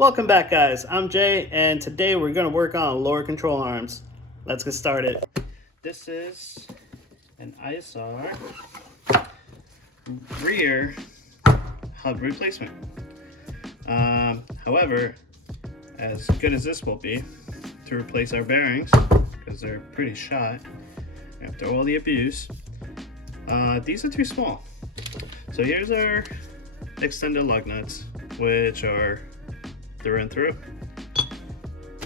Welcome back, guys. I'm Jay, and today we're going to work on lower control arms. Let's get started. This is an ISR rear hub replacement. However, as good as this will be to replace our bearings, because they're pretty shot after all the abuse, these are too small. So here's our extended lug nuts, which are through and through.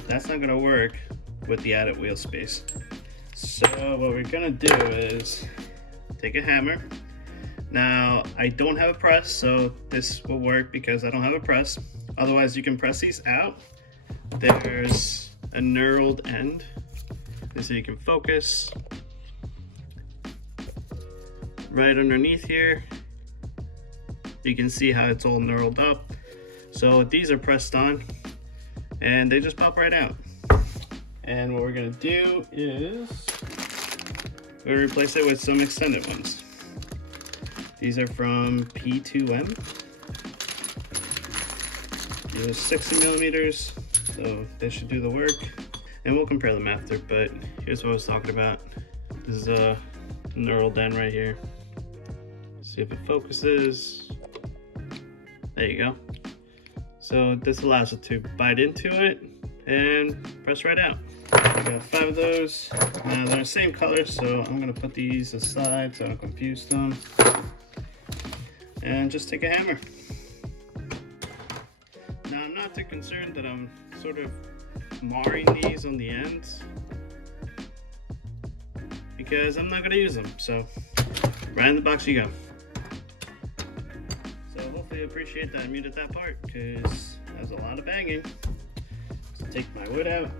That's not gonna work with the added wheel space. So what we're gonna do is take a hammer. Now I don't have a press, so this will work because I don't have a press. Otherwise you can press these out. There's a knurled end, and so you can focus right underneath here. You can see how it's all knurled up. So these are pressed on and they just pop right out. And what we're gonna do is we're gonna replace it with some extended ones. These are from P2M. These are 60 millimeters, so they should do the work. And we'll compare them after, but here's what I was talking about. This is a knurled end right here. See if it focuses. There you go. So this allows it to bite into it and press right out. I got 5 of those. Now they're the same color, so I'm gonna put these aside so I don't confuse them. And just take a hammer. Now I'm not too concerned that I'm sort of marring these on the ends, because I'm not gonna use them. So right in the box you go. Hopefully you appreciate that I muted that part, because there's a lot of banging. So take my wood out.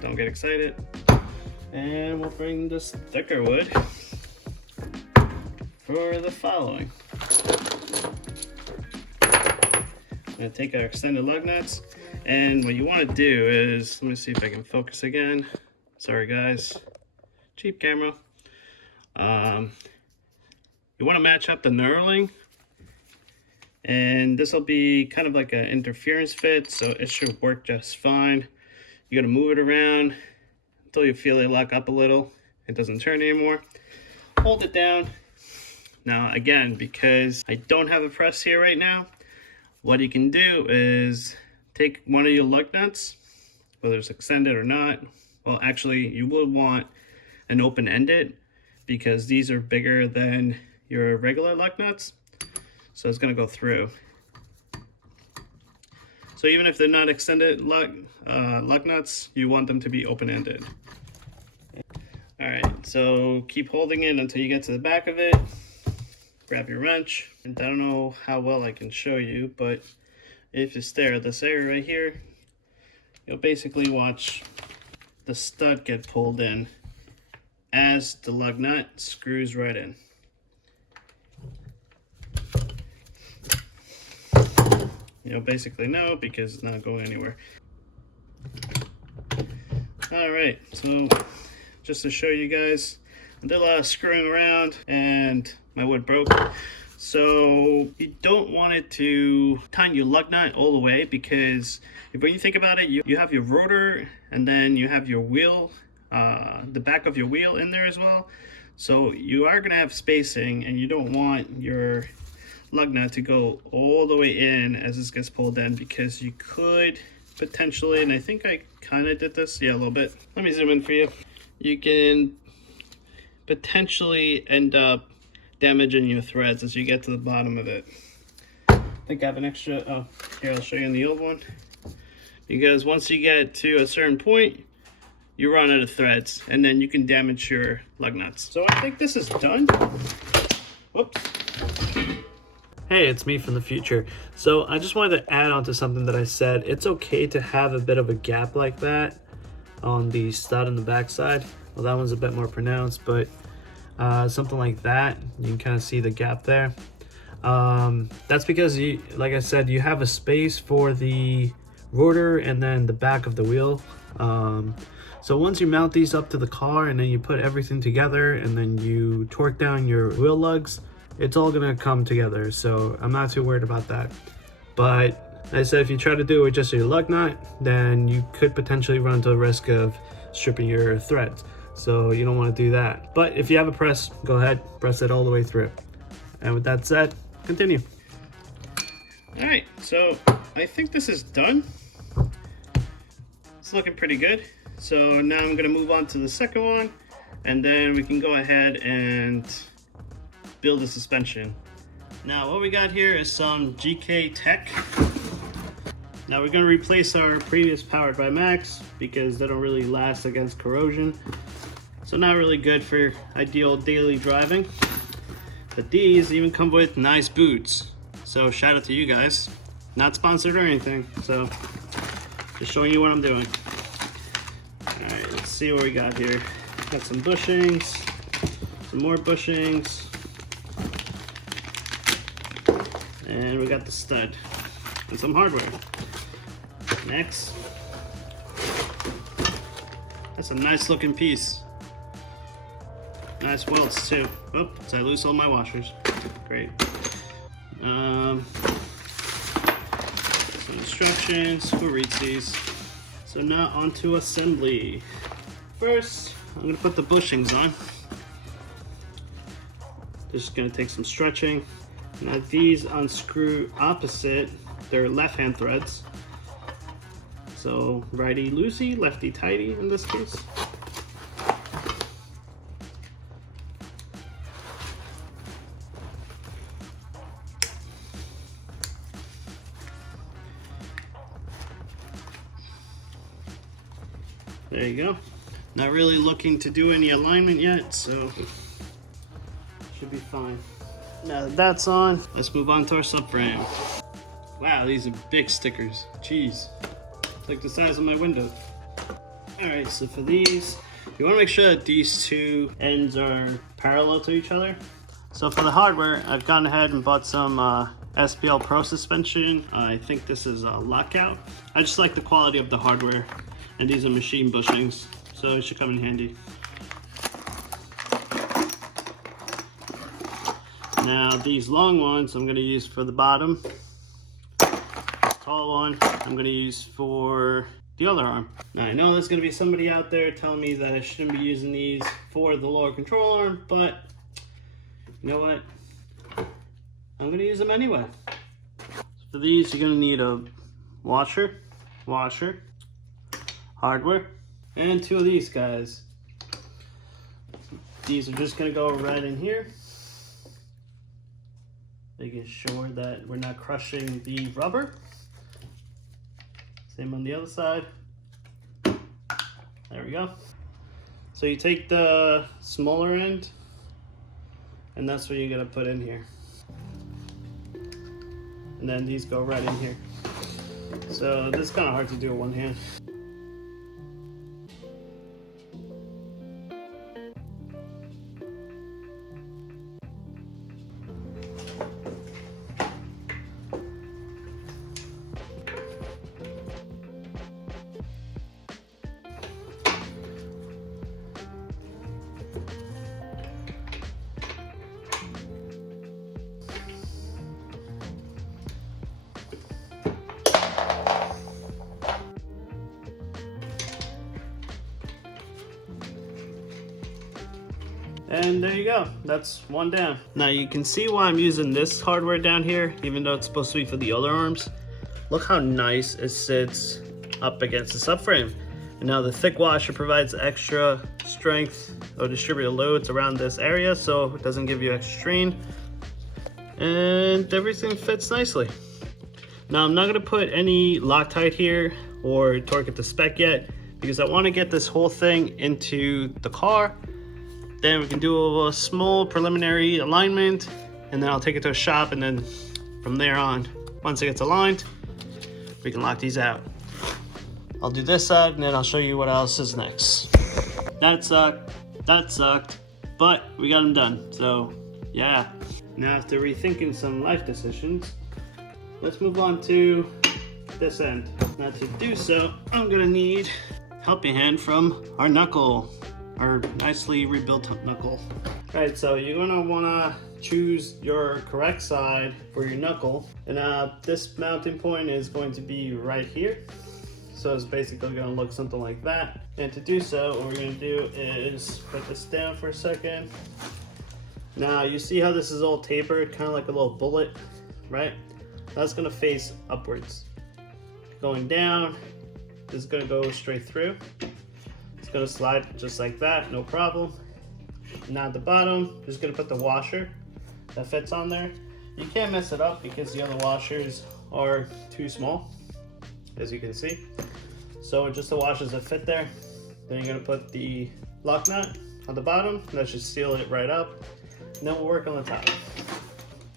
Don't get excited. And we'll bring this thicker wood for the following. I'm going to take our extended lug nuts, and what you want to do is, let me see if I can focus again. Sorry guys, cheap camera. You want to match up the knurling, and this will be kind of like an interference fit, so it should work just fine. You're going to move it around until you feel it lock up a little. It doesn't turn anymore. Hold it down. Now again, because I don't have a press here right now, what you can do is take one of your lug nuts, whether it's extended or not. Well, actually you will want an open-ended, because these are bigger than your regular lug nuts, so it's going to go through. So even if they're not extended lug nuts, you want them to be open-ended. Alright, so keep holding it until you get to the back of it. Grab your wrench, and I don't know how well I can show you, but if you stare at this area right here, you'll basically watch the stud get pulled in as the lug nut screws right in. You'll basically know because it's not going anywhere. Alright, so just to show you guys, I did a lot of screwing around and my wood broke. So you don't want it to tighten your lug nut all the way, because when you think about it, you have your rotor and then you have your wheel, the back of your wheel in there as well. So you are going to have spacing, and you don't want your lug nut to go all the way in as this gets pulled in, because you could potentially, and I think I kind of did this, yeah, a little bit. Let me zoom in for you. You can potentially end up damaging your threads as you get to the bottom of it. I think I have an extra, oh, here, I'll show you in the old one. Because once you get to a certain point, you run out of threads, and then you can damage your lug nuts. So I think this is done. Whoops. Hey, it's me from the future. So I just wanted to add on to something that I said. It's okay to have a bit of a gap like that on the stud on the backside. Well, that one's a bit more pronounced, but something like that, you can kind of see the gap there. That's because, you, like I said, you have a space for the rotor and then the back of the wheel. So once you mount these up to the car and then you put everything together and then you torque down your wheel lugs, it's all gonna come together. So I'm not too worried about that. But I said if you try to do it with just your lug nut, then you could potentially run into the risk of stripping your threads. So you don't want to do that. But if you have a press, go ahead, press it all the way through. And with that said, continue. All right, so I think this is done. It's looking pretty good. So now I'm gonna move on to the second one, and then we can go ahead and build a suspension. Now what we got here is some GK Tech. Now we're gonna replace our previous Powered by Max because they don't really last against corrosion. So not really good for ideal daily driving. But these even come with nice boots. So shout out to you guys. Not sponsored or anything, so just showing you what I'm doing. Alright, let's see what we got here. Got some bushings, some more bushings, and we got the stud and some hardware. Next, that's a nice looking piece. Nice welds too. Oh, did I lose all my washers? Great. Some instructions, who reads these? So now onto assembly. First, I'm gonna put the bushings on. Just gonna take some stretching. Now these unscrew opposite, they're left-hand threads. So righty loosey, lefty tighty in this case. There you go. Not really looking to do any alignment yet, so should be fine. Now that that's on, let's move on to our subframe. Wow, these are big stickers. Jeez, it's like the size of my window. All right, so for these, you want to make sure that these two ends are parallel to each other. So for the hardware, I've gone ahead and bought some SPL Pro suspension. I think this is a lockout. I just like the quality of the hardware. And these are machine bushings, so it should come in handy. Now these long ones I'm gonna use for the bottom. This tall one I'm gonna use for the other arm. Now I know there's gonna be somebody out there telling me that I shouldn't be using these for the lower control arm, but you know what? I'm gonna use them anyway. So for these you're gonna need a washer, hardware, and two of these guys. These are just gonna go right in here, making sure that we're not crushing the rubber. Same on the other side. There we go. So you take the smaller end, and that's what you're gonna put in here. And then these go right in here. So this is kind of hard to do with one hand. And there you go, that's one down. Now you can see why I'm using this hardware down here, even though it's supposed to be for the other arms. Look how nice it sits up against the subframe. And now the thick washer provides extra strength or distributed loads around this area, so it doesn't give you extra strain. And everything fits nicely. Now I'm not gonna put any Loctite here or torque it to spec yet, because I wanna get this whole thing into the car. Then we can do a small preliminary alignment, and then I'll take it to a shop, and then from there on, once it gets aligned, we can lock these out. I'll do this side, and then I'll show you what else is next. That sucked, but we got them done, so yeah. Now after rethinking some life decisions, let's move on to this end. Now to do so, I'm gonna need helping hand from our knuckle. Our nicely rebuilt knuckle. Alright, so you're gonna wanna choose your correct side for your knuckle. And this mounting point is going to be right here. So it's basically going to look something like that. And to do so, what we're going to do is put this down for a second. Now you see how this is all tapered, kind of like a little bullet, right? That's going to face upwards. Going down, this is going to go straight through. It's going to slide just like that, no problem. Now at the bottom, just going to put the washer that fits on there. You can't mess it up because the other washers are too small, as you can see. So just the washers that fit there. Then you're going to put the lock nut on the bottom. That should seal it right up. And then we'll work on the top.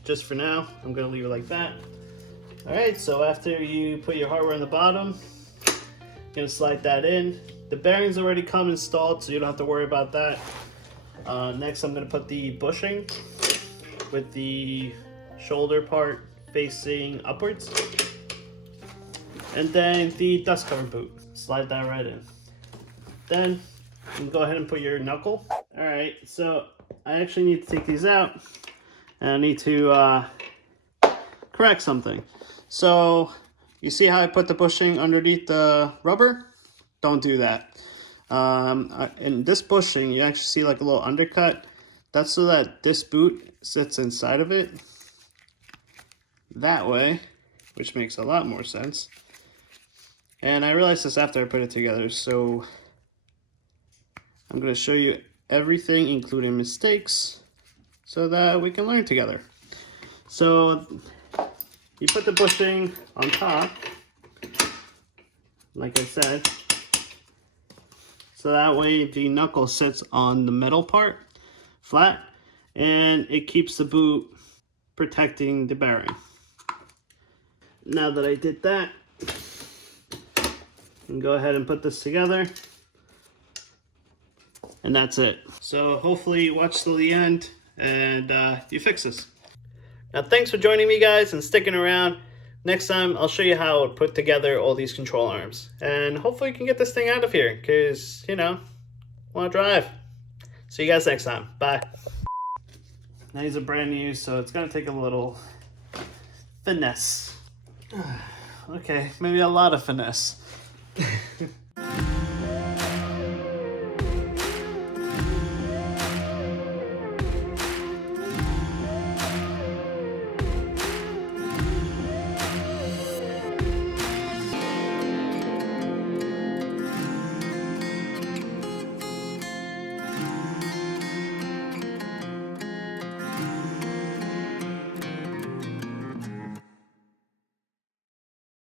Just for now, I'm going to leave it like that. Alright, so after you put your hardware on the bottom, you're going to slide that in. The bearings already come installed, so you don't have to worry about that. Next, I'm going to put the bushing with the shoulder part facing upwards. And then the dust cover boot. Slide that right in. Then, you can go ahead and put your knuckle. Alright, so I actually need to take these out. And I need to correct something. So, you see how I put the bushing underneath the rubber? Don't do that. In this bushing, you actually see like a little undercut. That's so that this boot sits inside of it. That way, which makes a lot more sense. And I realized this after I put it together, so I'm going to show you everything, including mistakes, so that we can learn together. So, you put the bushing on top, like I said, so that way the knuckle sits on the metal part, flat, and it keeps the boot protecting the bearing. Now that I did that, and go ahead and put this together, and that's it. So hopefully you watch till the end and you fix this. Now thanks for joining me, guys, and sticking around. Next time I'll show you how to put together all these control arms, and hopefully you can get this thing out of here because, you know, I want to drive. See you guys next time. Bye. Now these are brand new, so it's gonna take a little finesse. Okay, maybe a lot of finesse.